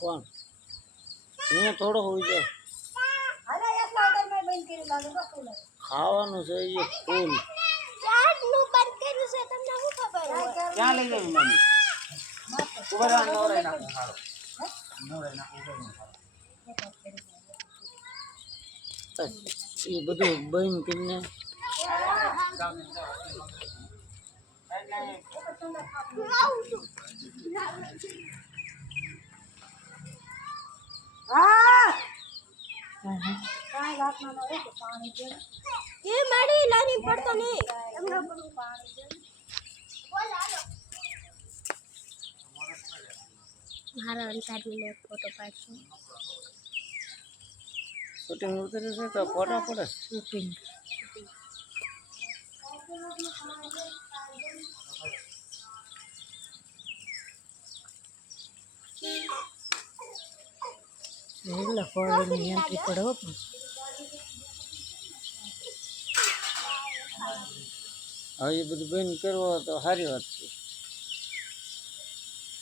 કોણ હું થોડો હોઈ જાઉં ખાવાનું છે એ ફૂલ ક્યાં લઈ જવી મમ્મી ઉભા રહો નવરાઈ નાખો હાલો નવરાઈ નાખો એ બધું બંધ કરીને ये माड़ी लानी पड़ता नहीं हमरा बड़ू पानी दे बोल आलो मारा अंसार में फोटो पाडશું શૂટિંગ ઉતરે છે તો ફોટા પડે शूटिंग એટલે ફોરની એન્ટ્રી પડે હો પણ હવે એ બધું બંધ કરવો તો સારી વાત છે